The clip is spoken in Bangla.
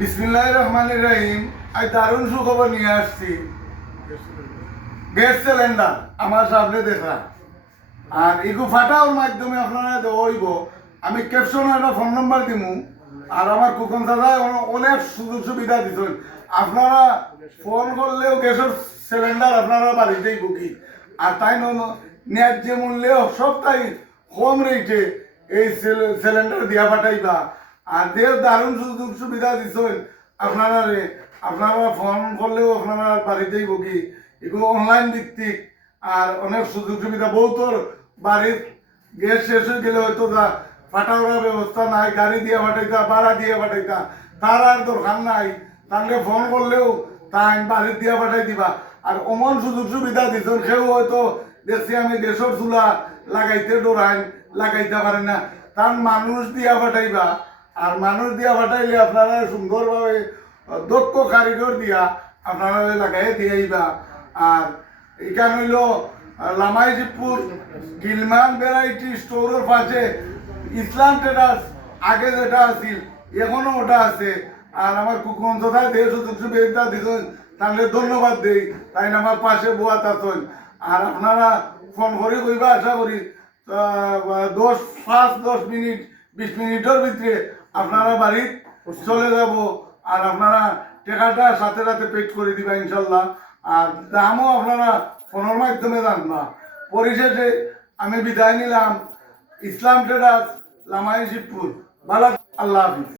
বিসমিল্লাহ রহমান রহিম। আজ দারুণ সুখবর নিয়ে আসছি। গ্যাস সিলিন্ডার আমার সামনে দেখা। আর এগু ফাটাওর মাধ্যমে আপনারা দেওয়াইব আমি ক্যাপশনে একটা ফোন নাম্বার দিমু। আর আমার কুকন দাদা অনেক সুযোগ সুবিধা দিছেন। আপনারা ফোন করলেও গ্যাসের সিলিন্ডার আপনারা বাড়িতেই বুকি। আর তাই ন্যায্য মূল্যেও সবটাই কম রেটে এই সিলিন্ডার দিয়া পাঠাইবা। আর যে দারুণ সুযোগ সুবিধা দিছেন। আপনারা আপনারা ফোন করলেও আপনারা বাড়িতেই বুকি এগুলো অনলাইন ভিত্তিক। আর অনেক সুযোগ সুবিধা। বহুতর বাড়ির গ্যাস শেষ হয়ে গেলে হয়তো যা ফাটাওয়ার ব্যবস্থা নাই, গাড়ি দিয়ে পাঠাইতা, ভাড়া দিয়ে পাঠাইতা, তার আর দরকার নাই। তাহলে ফোন করলেও তাই বাড়ির দিয়ে পাঠাই দিবা। আর অমন সুযোগ সুবিধা দিচ্ছেন সেও হয়তো দেখছি আমি গ্যাসের চুলা লাগাইতে ডোরাইন, লাগাইতে পারে না। তার মানুষ দিয়া পাঠাইবা। আর মানুষ দিয়া পাঠাইলে আপনারা সুন্দরভাবে দক্ষ কারিগর দিয়া আপনারা লাগাই দিয়াইবা আর এখানে হইল লামাইজিপুর গিলমান ভ্যারাইটি স্টোরের পাশে ইসলাম ট্রেডার্স আগে যেটা আছিল, এখনও ওটা আছে। আর আমার তথা দেশ সুবিধা দিচ্ছেন তাহলে ধন্যবাদ দেই। তাই আমার পাশে বুয়া থাকেন আর আপনারা ফোন করে কইবা, আশা করি দশ, পাঁচ, দশ মিনিট, বিশ মিনিটের ভিতরে আপনারা বাড়ি চলে যাব আর আপনারা টাকাটা সাথে সাথে পেড করে দিবা ইনশাল্লাহ। আর দামও আপনারা ফোনের মাধ্যমে জানবা পরিশেষে আমি বিদায় নিলাম। ইসলাম ট্রেডার্স, লামাই শিবপুর। ভালো আল্লাহ হাফিজ।